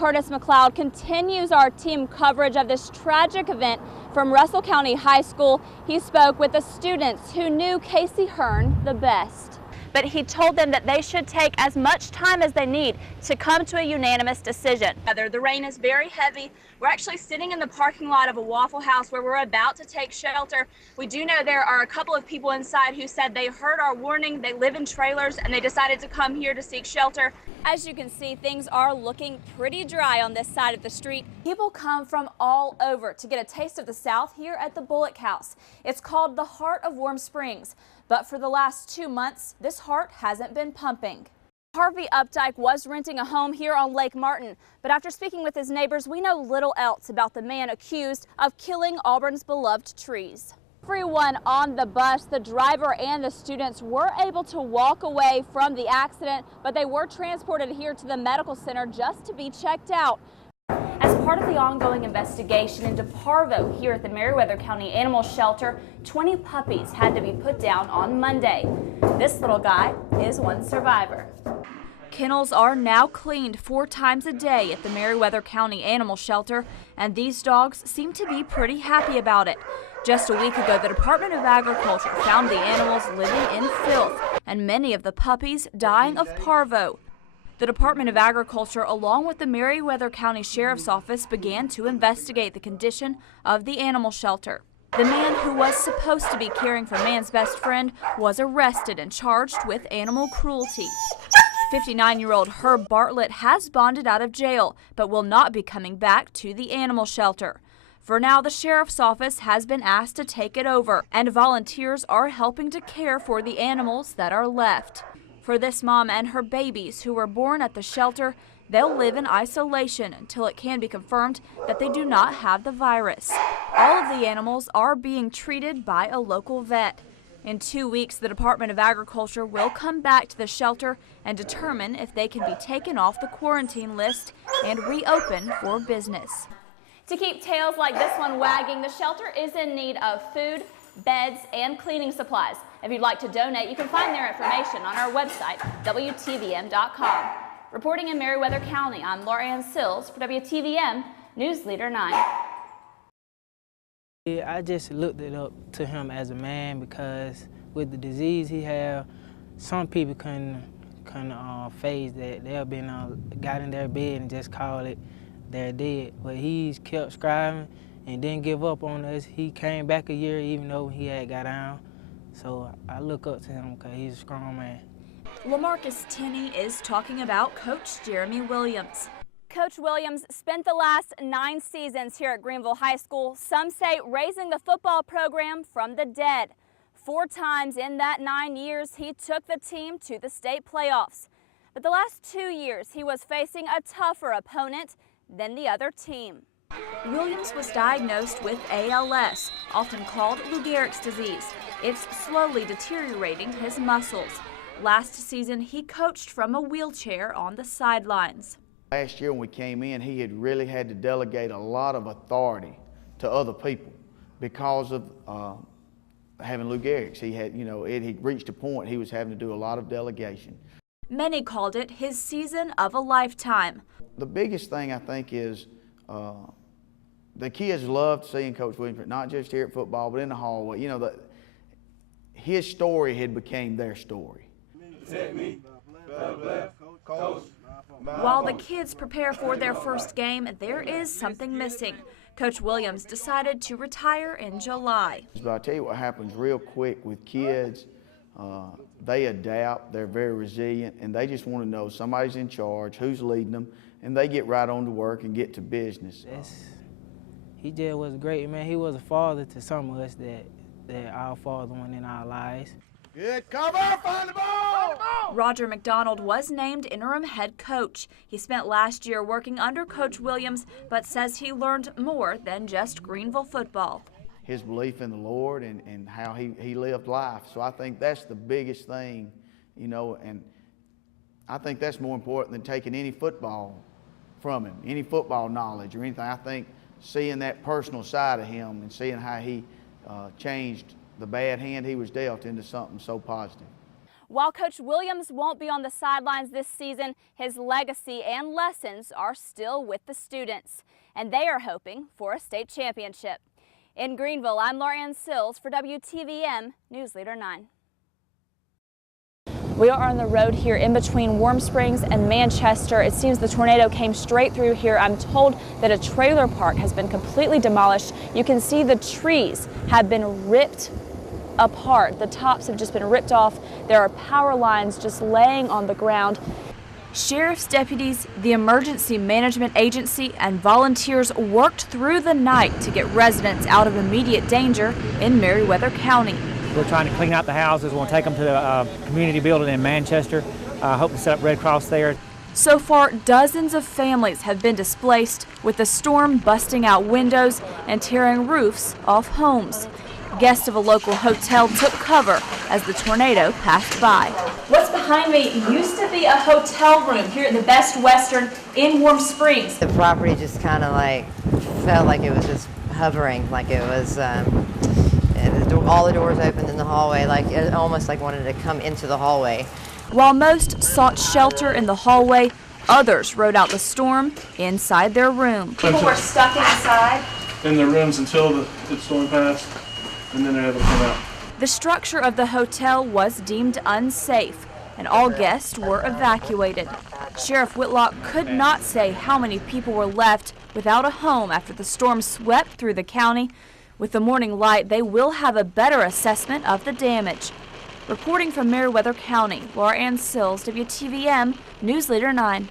Curtis McLeod continues our team coverage of this tragic event from Russell County High School. He spoke with the students who knew Casey Hearn the best. But he told them that they should take as much time as they need to come to a unanimous decision. The rain is very heavy. We're actually sitting in the parking lot of a Waffle House where we're about to take shelter. We do know there are a couple of people inside who said they heard our warning. They live in trailers and they decided to come here to seek shelter. As you can see, things are looking pretty dry on this side of the street. People come from all over to get a taste of the South here at the Bullock House. It's called the Heart of Warm Springs. But for the last 2 months, this heart hasn't been pumping. Harvey Updike was renting a home here on Lake Martin, but after speaking with his neighbors, we know little else about the man accused of killing Auburn's beloved trees. Everyone on the bus, the driver and the students, were able to walk away from the accident, but they were transported here to the medical center just to be checked out. As part of the ongoing investigation into parvo here at the Meriwether County Animal Shelter, 20 puppies had to be put down on Monday. This little guy is one survivor. Kennels are now cleaned 4 times a day at the Meriwether County Animal Shelter, and these dogs seem to be pretty happy about it. Just a week ago, the Department of Agriculture found the animals living in filth and many of the puppies dying of parvo. The Department of Agriculture, along with the Meriwether County Sheriff's Office, began to investigate the condition of the animal shelter. The man who was supposed to be caring for man's best friend was arrested and charged with animal cruelty. 59-year-old Herb Bartlett has bonded out of jail, but will not be coming back to the animal shelter. For now, the Sheriff's Office has been asked to take it over, and volunteers are helping to care for the animals that are left. For this mom and her babies who were born at the shelter, they'll live in isolation until it can be confirmed that they do not have the virus. All of the animals are being treated by a local vet. In 2 weeks, the Department of Agriculture will come back to the shelter and determine if they can be taken off the quarantine list and reopen for business. To keep tails like this one wagging, the shelter is in need of food, beds, and cleaning supplies. If you'd like to donate, you can find their information on our website, WTVM.com. Reporting in Meriwether County, I'm Laura Ann Sills for WTVM News Leader 9. I just looked it up to him as a man because with the disease he had, some people couldn't phase that. They've been got in their bed and just called it they're dead. But he's kept striving and didn't give up on us. He came back a year even though he had got down. So I look up to him because he's a strong man. LaMarcus Tenney is talking about Coach Jeremy Williams. Coach Williams spent the last 9 seasons here at Greenville High School, some say raising the football program from the dead. 4 times in that 9 years, he took the team to the state playoffs. But the last 2 years, he was facing a tougher opponent than the other team. Williams was diagnosed with ALS, often called Lou Gehrig's disease. It's slowly deteriorating his muscles. Last season, he coached from a wheelchair on the sidelines. Last year when we came in, he had really had to delegate a lot of authority to other people because of having Lou Gehrig's. He had, he reached a point he was having to do a lot of delegation. Many called it his season of a lifetime. The biggest thing I think is the kids loved seeing Coach Williams, not just here at football, but in the hallway. His story had became their story. While the kids prepare for their first game, there is something missing. Coach Williams decided to retire in July. But I tell you what happens real quick with kids, they adapt, they're very resilient, and they just want to know somebody's in charge, who's leading them, and they get right on to work and get to business. He just was great, man. He was a father to some of us that our father went in our lives. Good cover, find the ball! Roger McDonald was named interim head coach. He spent last year working under Coach Williams, but says he learned more than just Greenville football. His belief in the Lord and how he lived life. So I think that's the biggest thing, and I think that's more important than taking any football from him, any football knowledge or anything. I think seeing that personal side of him and seeing how he changed the bad hand he was dealt into something so positive. While Coach Williams won't be on the sidelines this season, his legacy and lessons are still with the students, and they are hoping for a state championship. In Greenville, I'm Laurieann Sills for WTVM News Leader 9. We are on the road here in between Warm Springs and Manchester. It seems the tornado came straight through here. I'm told that a trailer park has been completely demolished. You can see the trees have been ripped apart. The tops have just been ripped off. There are power lines just laying on the ground. Sheriff's deputies, the Emergency Management Agency, and volunteers worked through the night to get residents out of immediate danger in Meriwether County. We're trying to clean out the houses. We'll take them to the community building in Manchester. Hope to set up Red Cross there. So far, dozens of families have been displaced, with the storm busting out windows and tearing roofs off homes. Guests of a local hotel took cover as the tornado passed by. What's behind me used to be a hotel room here at the Best Western in Warm Springs. The property just kind of like felt like it was just hovering, like it was all the doors opened in the hallway, like it almost like wanted to come into the hallway. While most sought shelter in the hallway, others rode out the storm inside their room. People were stuck inside in their rooms until the storm passed, and then they're able to come out. The structure of the hotel was deemed unsafe, and all guests were evacuated. Sheriff Whitlock could not say how many people were left without a home after the storm swept through the county. With the morning light, they will have a better assessment of the damage. Reporting from Meriwether County, Laurieann Sills, WTVM News Leader 9.